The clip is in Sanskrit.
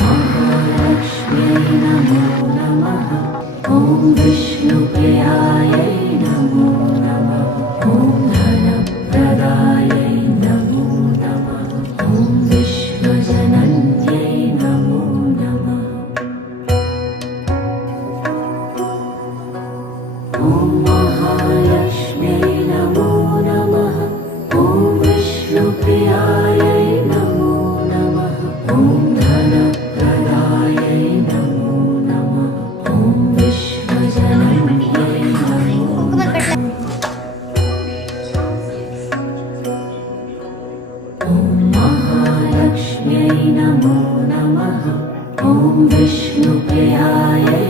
महालक्ष्म्यै नमो नमः। ॐ विष्णुप्रियायै नमो नमः। ॐ धनप्रदायै नमो नमः। ॐ विश्वजनन्यै नमो नमः। ॐ महालक्ष्म्यै नमो नमः। ॐ विष्णुप्रियायै नमो नमः। ॐ धनप्रदायै नमो नमः। ॐ विश्वजनन्यै नमो नमः। ॐ महालक्ष्म्यै नमो नमः। ॐ विष्णुप्रियायै